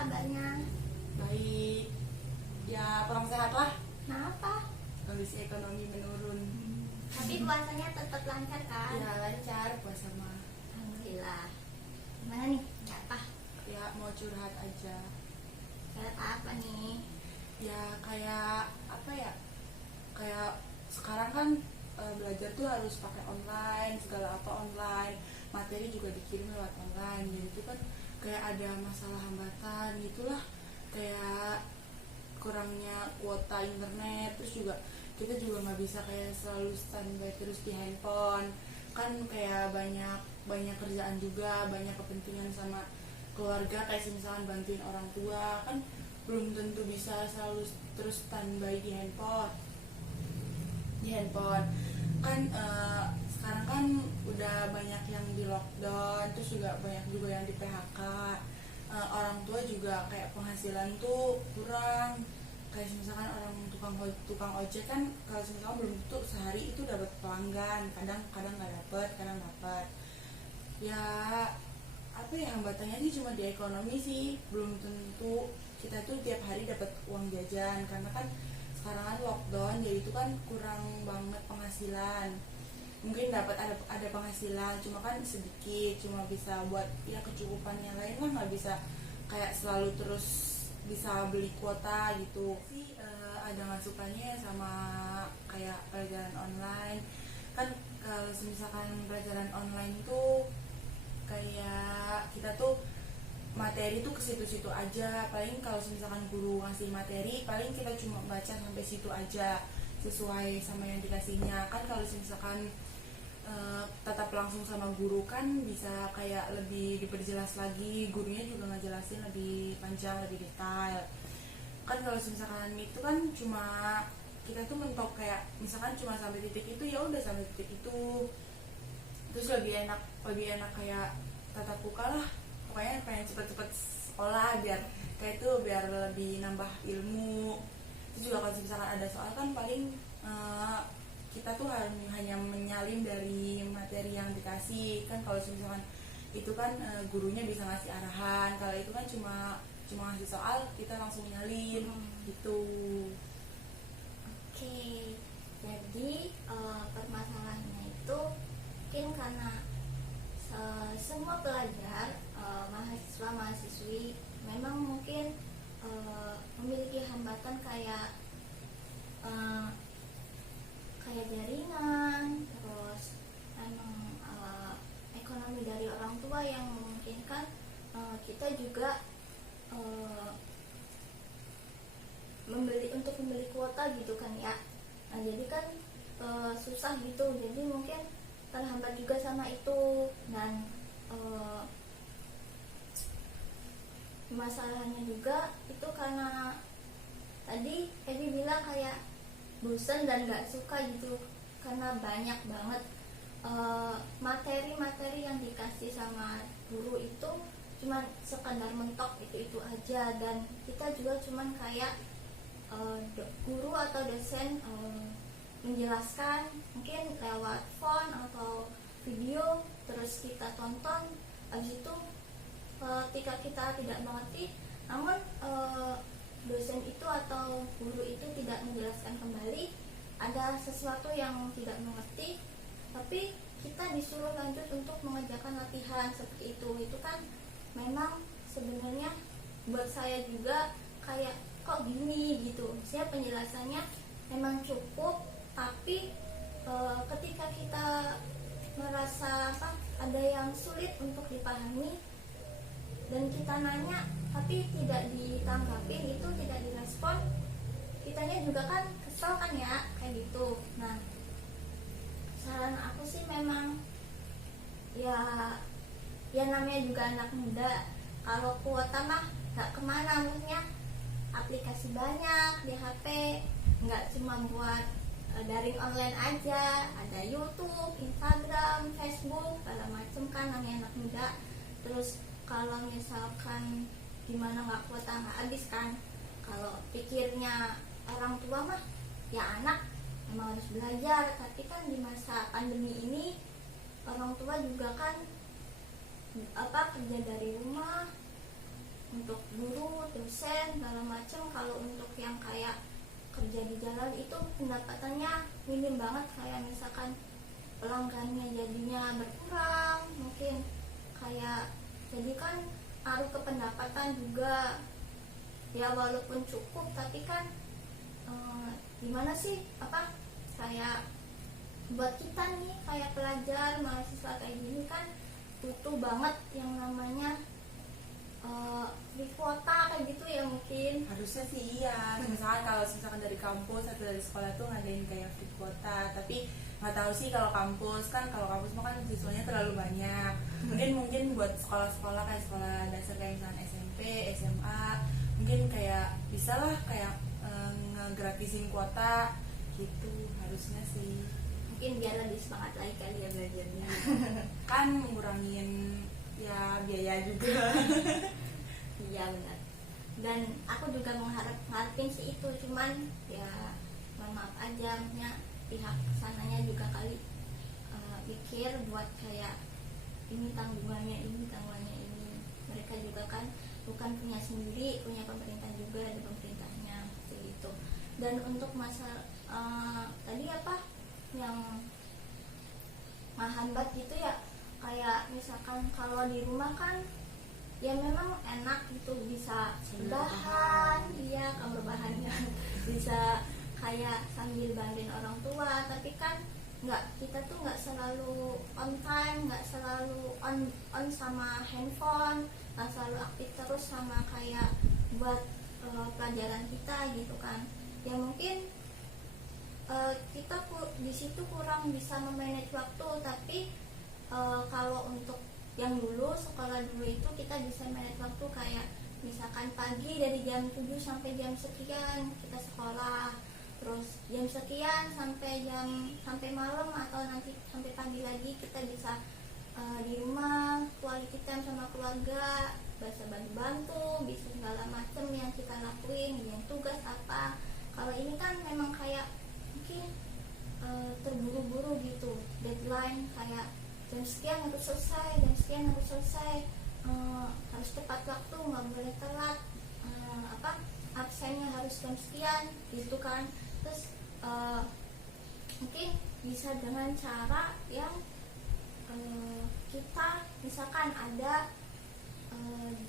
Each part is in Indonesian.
kabarnya? Baik, ya kurang sehat lah. Kenapa? Kondisi ekonomi menurun. Tapi puasanya tetap lancar kan? Ya lancar puasa mah. Alhamdulillah. Gimana nih? Apa? Ya mau curhat aja. Curhat apa nih? Ya kayak apa ya? Kayak sekarang kan belajar tuh harus pakai online, segala apa online, materi juga dikirim lewat online. Jadi itu kan kayak ada masalah hambatan gitulah, kayak kurangnya kuota internet, terus juga kita juga nggak bisa kayak selalu standby terus di handphone, kan kayak banyak kerjaan juga, banyak kepentingan sama keluarga, kayak misalkan bantuin orang tua, kan belum tentu bisa selalu terus standby di handphone kan. Sekarang kan udah banyak yang di lockdown, terus juga banyak juga yang di PHK. Orang tua juga kayak penghasilan tuh kurang, kayak misalkan orang tukang ojek kan, kalau misalkan belum tentu sehari itu dapat pelanggan, kadang nggak dapat, kadang dapat. Ya apa ya, hambatannya sih cuma di ekonomi sih, belum tentu kita tuh tiap hari dapat uang jajan, karena kan sekarang kan lockdown, jadi itu kan kurang banget penghasilan. Mungkin dapat ada penghasilan, cuma kan sedikit, cuma bisa buat ya kecukupannya lain lah, nggak bisa kayak selalu terus bisa beli kuota gitu sih. Ada nggak sukanya sama kayak pelajaran online kan. Kalau misalkan pelajaran online tuh kayak kita tuh materi tuh ke situ-situ aja, paling kalau misalkan guru ngasih materi paling kita cuma baca sampai situ aja sesuai sama yang dikasihnya. Kan kalau misalkan tatap langsung sama guru kan bisa kayak lebih diperjelas lagi, gurunya juga ngejelasin lebih panjang, lebih detail. Kan kalau misalkan itu kan cuma kita tuh mentok kayak misalkan cuma sampai titik itu, ya udah sampai titik itu. Terus lebih enak kayak tatap muka lah, pokoknya pengen cepet-cepet sekolah biar kayak itu, biar lebih nambah ilmu. Itu juga kalau misalkan ada soal kan paling kita tuh hanya menyalin dari materi yang dikasih kan. Kalau misalkan itu kan gurunya bisa ngasih arahan, kalau itu kan cuma ngasih soal, kita langsung nyalin gitu. Oke, jadi permasalahannya itu mungkin karena semua pelajar, mahasiswa-mahasiswi memang mungkin memiliki hambatan kayak jaringan, terus memang ekonomi dari orang tua yang memungkinkan kita juga membeli kuota gitu kan ya. Nah jadi kan susah gitu, jadi mungkin terhambat juga sama itu. Dan masalahnya juga itu karena tadi Ebi bilang kayak bosan dan gak suka gitu, karena banyak banget materi-materi yang dikasih sama guru itu cuman sekadar mentok itu aja, dan kita juga cuman kayak guru atau dosen menjelaskan mungkin lewat phone atau video, terus kita tonton, habis itu ketika kita tidak mengerti, namun dosen itu atau guru itu tidak menjelaskan kembali, ada sesuatu yang tidak mengerti, tapi kita disuruh lanjut untuk mengerjakan latihan seperti itu kan memang sebenarnya buat saya juga kayak kok gini gitu. Saya penjelasannya memang cukup, tapi ketika kita merasa ada yang sulit untuk dipahami dan kita nanya tapi tidak ditanggapi, itu tidak direspon, kitanya juga kan kesel kan ya kayak gitu. Nah saran aku sih memang ya namanya juga anak muda, kalau kuota mah gak kemana, maksudnya aplikasi banyak di HP, nggak cuma buat daring online aja, ada YouTube, Instagram, Facebook, segala macem kan namanya anak muda. Terus kalau misalkan dimana nggak kuota nggak habis kan, kalau pikirnya orang tua mah ya anak emang harus belajar, tapi kan di masa pandemi ini orang tua juga kan kerja dari rumah, untuk guru dosen segala macam. Kalau untuk yang kayak kerja di jalan itu pendapatannya minim banget, kayak misalkan pelanggannya jadinya berkurang mungkin, kayak jadi kan ngaruh ke pendapatan juga ya. Walaupun cukup tapi kan gimana sih, apa kayak buat kita nih kayak pelajar mahasiswa kayak gini kan butuh banget yang namanya di kuota kayak gitu ya. Mungkin harusnya sih iya, misalkan kalau misalkan dari kampus atau dari sekolah tuh ngadain kayak free kuota, tapi nggak tahu sih kalau kampus mah kan siswanya terlalu banyak. Mungkin buat sekolah-sekolah kayak sekolah dasar kayak misalkan SMP, SMA, mungkin kayak bisa lah kayak ngegratisin kuota gitu, harusnya sih. mungkin biar lebih semangat lagi kali ya belajarnya. Kan ngurangin ya biaya juga. Iya benar. Dan aku juga ngarepin sih itu, cuman ya mohon maaf aja, pihak sananya juga kali pikir buat kayak ini tanggungannya ini. Mereka juga kan bukan punya sendiri, punya pemerintah juga, ada pemerintahnya gitu. Dan untuk masa tadi apa yang menghambat gitu ya, kayak misalkan kalau di rumah kan ya memang enak gitu, bisa rebahan, iya kamar bahannya bisa kayak sambil bantuin orang tua. Tapi kan kita tuh nggak selalu on time, nggak selalu on sama handphone, nggak selalu aktif terus sama kayak buat pelajaran kita gitu kan. Ya mungkin kita di situ kurang bisa memanage waktu. Tapi kalau untuk yang dulu sekolah dulu itu kita bisa manage waktu, kayak misalkan pagi dari jam 7 sampai jam sekian kita sekolah, terus jam sekian sampai malam atau nanti sampai pagi lagi kita bisa di rumah quality time sama keluarga, bisa bantu-bantu, bisa segala macam yang kita lakuin, yang tugas apa. Kalau ini kan memang kayak mungkin terburu-buru gitu, deadline kayak jam sekian harus selesai, harus tepat waktu, nggak boleh telat, absennya harus jam sekian gitu kan. Terus mungkin bisa dengan cara yang kita misalkan ada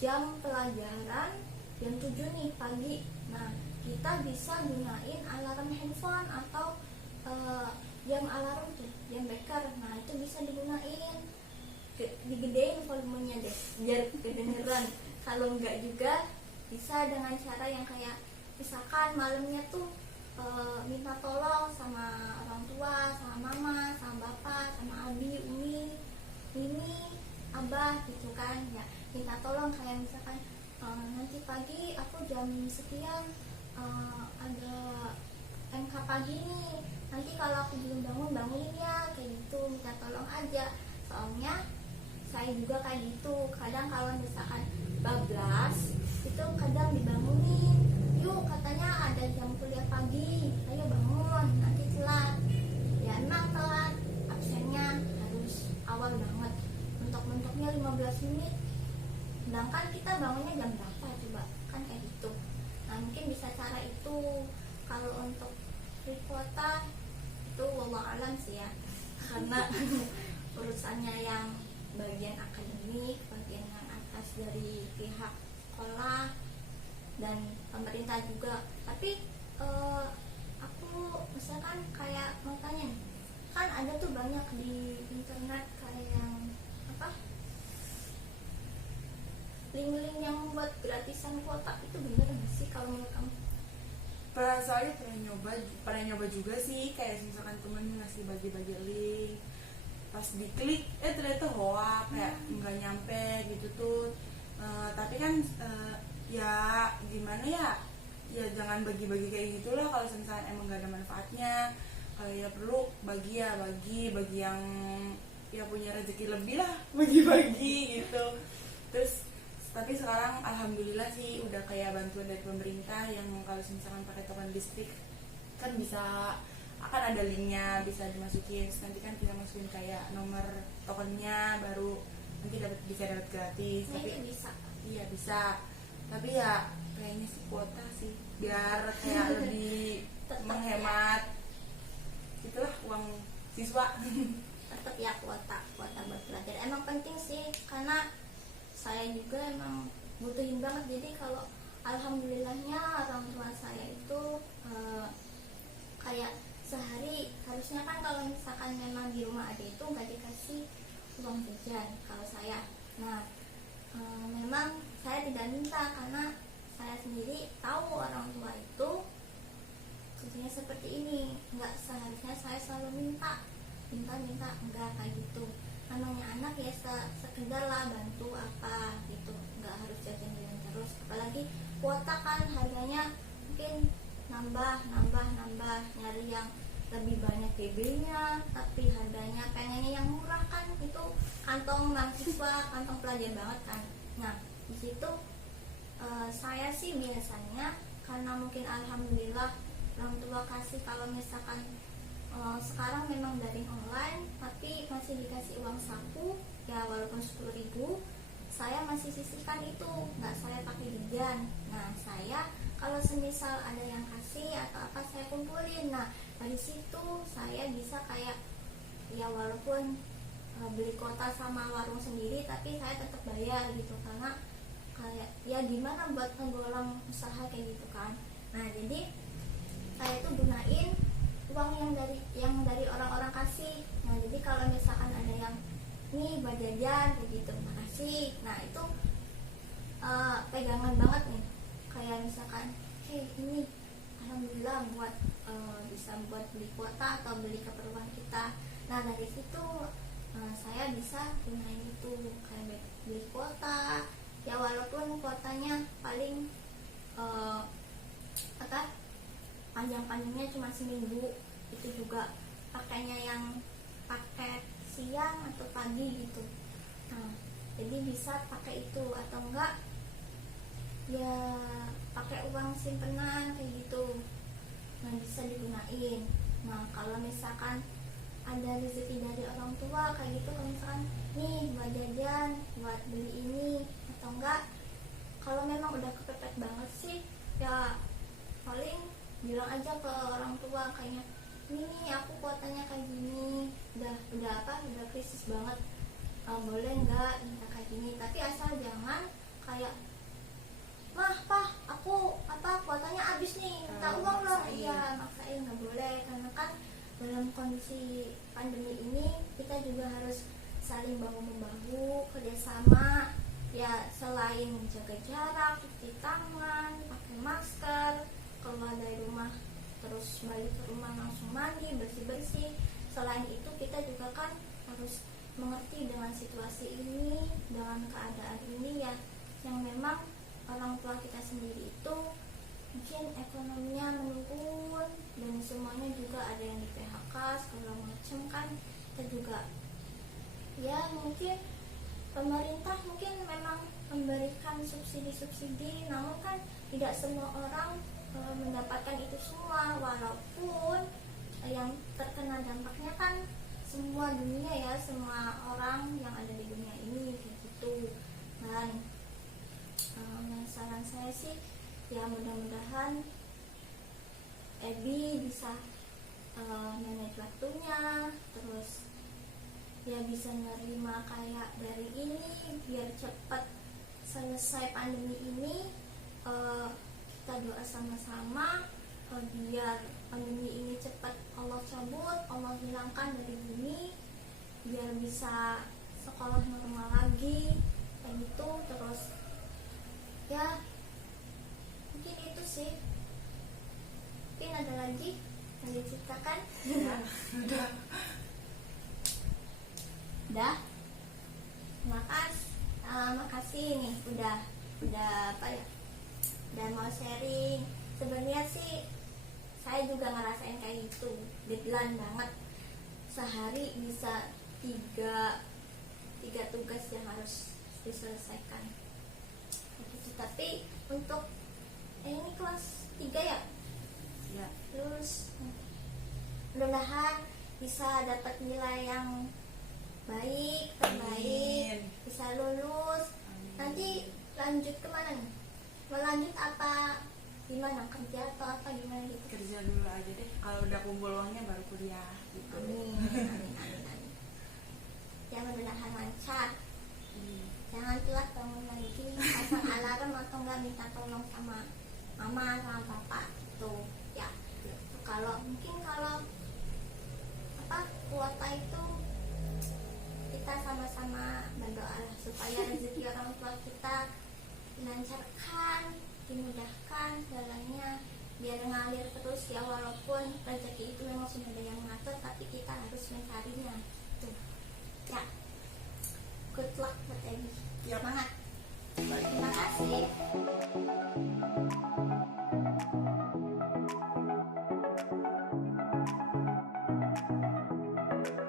jam pelajaran jam 7 nih pagi, nah kita bisa gunain alarm handphone atau jam alarm tuh, jam beker, nah itu bisa digunain, digedein volumenya deh biar kedengeran. Kalau enggak juga bisa dengan cara yang kayak misalkan malamnya tuh minta tolong sama orang tua, sama mama, sama bapak, sama abi, umi, mimi, abah gitu kan ya, minta tolong kayak misalkan nanti pagi aku jam sekian ada MK pagi nih, nanti kalau aku belum bangunin ya, kayak gitu, minta tolong aja. Soalnya saya juga kayak gitu, kadang kalau misalkan bablas itu kadang dibangunin, yuk katanya ada jam kuliah pagi, ayo bangun, nanti telat ya. Emang telat, absennya harus awal banget, mentok-mentoknya 15 menit, sedangkan kita bangunnya jam berapa coba, kan kayak gitu. Nah mungkin bisa cara itu. Kalau untuk free kuota itu wallah alam sih ya, karena urusannya yang bagian akademik, bagian yang atas dari pihak sekolah dan pemerintah juga. Tapi aku misalkan kayak mau tanya nih, kan ada tuh banyak di internet kayak yang apa, link-link yang buat gratisan kuota, itu bener nggak sih kalau menurut kamu? Soalnya pernah nyoba juga sih, kayak misalkan temen ngasih bagi-bagi link, pas diklik ternyata hoax, kayak nggak nyampe gitu tuh. Tapi kan ya gimana ya jangan bagi-bagi kayak gitulah. Kalau misalkan emang nggak ada manfaatnya, ya perlu bagi yang ya punya rezeki lebih lah, bagi-bagi gitu. Terus tapi sekarang alhamdulillah sih udah kayak bantuan dari pemerintah yang kalau misalkan pakai token listrik kan bisa, akan ada linknya, bisa dimasukin, nanti kan kita masukin kayak nomor tokennya, baru nanti bisa dapat gratis. Nah, tapi itu bisa. iya bisa. Tapi ya kayaknya sih kuota sih, biar kayak lebih Tetap menghemat itulah uang siswa. tetap ya kuota buat belajar emang penting sih, karena saya juga emang butuhin banget. Jadi kalau alhamdulillahnya orang tua saya itu kayak sehari, harusnya kan kalau misalkan memang di rumah ada itu nggak dikasih uang jajan kalau saya. Nah memang saya tidak minta, karena saya sendiri tahu orang tua itu kerjanya seperti ini. Nggak seharusnya saya selalu minta enggak kayak gitu. Namanya anak ya sekedar lah bantu apa gitu, nggak harus jajan-jajan terus. Apalagi kuota kan harganya mungkin nambah nyari yang lebih banyak BB-nya, tapi harganya pengennya yang murah kan. Itu kantong mahasiswa, kantong pelajar banget kan. Nah di situ saya sih biasanya, karena mungkin alhamdulillah orang tua kasih, kalau misalkan sekarang memang daring online tapi masih dikasih uang saku ya, walaupun 10.000 saya masih sisihkan itu, nggak saya pakai jajan. Nah saya kalau semisal ada yang kasih atau apa saya kumpulin. Nah dari situ saya bisa kayak ya walaupun beli kuota sama warung sendiri tapi saya tetap bayar gitu, karena kayak ya gimana buat ngegolong usaha kayak gitu kan. Nah jadi saya itu gunain uang yang dari orang-orang kasih. Nah jadi kalau misalkan ada yang nih buat jajan kayak gitu, makasih. Nah itu pegangan banget nih, kayak misalkan ini alhamdulillah buat bisa buat beli kuota atau beli keperluan kita. Nah dari situ saya bisa gunain itu kayak beli kuota ya, walaupun kuotanya paling panjang-panjangnya cuma seminggu, itu juga pakainya yang paket siang atau pagi gitu. Nah jadi bisa pakai itu, atau enggak ya pakai uang simpenan kayak gitu. Nah bisa digunain. Nah kalau misalkan ada rezeki dari orang tua kayak gitu, kalau misalkan nih buat jajan, buat beli ini, atau enggak kalau memang udah kepepet banget sih ya paling bilang aja ke orang tua kayaknya ini aku kuotanya kayak gini, udah krisis banget, boleh nggak minta kayak gini. Tapi asal jangan kayak pak aku kuotanya habis nih, minta uang dong. Iya maksain, nggak boleh, karena kan dalam kondisi pandemi ini kita juga harus saling bahu membahu, kerjasama ya, selain jaga jarak, cuci tangan, pakai masker, keluar dari rumah terus balik ke rumah langsung mandi, bersih-bersih. Selain itu kita juga kan harus mengerti dengan situasi ini, dengan keadaan ini ya, yang memang orang tua kita sendiri itu mungkin ekonominya menurun dan semuanya juga ada yang di PHK segala macam kan. Kita juga ya mungkin pemerintah mungkin memang memberikan subsidi-subsidi, namun kan tidak semua orang mendapatkan itu semua, walaupun yang terkena dampaknya kan semua dunia ya, semua orang yang ada di dunia ini kayak gitu. Dan saran saya sih ya mudah-mudahan Ebi bisa manage waktunya, terus ya bisa nerima kayak dari ini biar cepat selesai pandemi ini. Kita doa sama-sama biar pandemi ini cepat Allah cabut, Allah hilangkan dari bumi, biar bisa sekolah normal lagi kayak gitu. Terus ya mungkin itu sih. Mungkin ada lagi yang diceritakan? Udah. Makasih nih udah apa ya, udah mau sharing. Sebenarnya sih saya juga ngerasain kayak gitu, deadline banget, sehari bisa tiga tugas yang harus diselesaikan gitu. Tapi untuk ini kelas 3 ya, terus mudah-mudahan bisa dapat nilai yang baik, terbaik, bisa lulus. Nanti lanjut kemana nih? mau lanjut apa gimana, kerja atau apa gimana gitu? Kerja dulu aja deh, kalau udah kumpul uangnya baru kuliah gitu. Amin, amin, amin, amin. Ya mudah-mudahan lancar. Jangan telat bangun lagi, pasang alarm atau enggak minta tolong sama mama sama bapak gitu ya. Kalau mungkin kalau apa kuota itu kita sama-sama berdoa lah supaya rezeki orang tua kita dilancarkan, dimudahkan jalannya, biar ngalir terus ya, walaupun rezeki itu memang sudah ada yang ngatur tapi kita harus mencarinya tuh ya. Good luck buat Ebi, Yap. semangat. Terima kasih.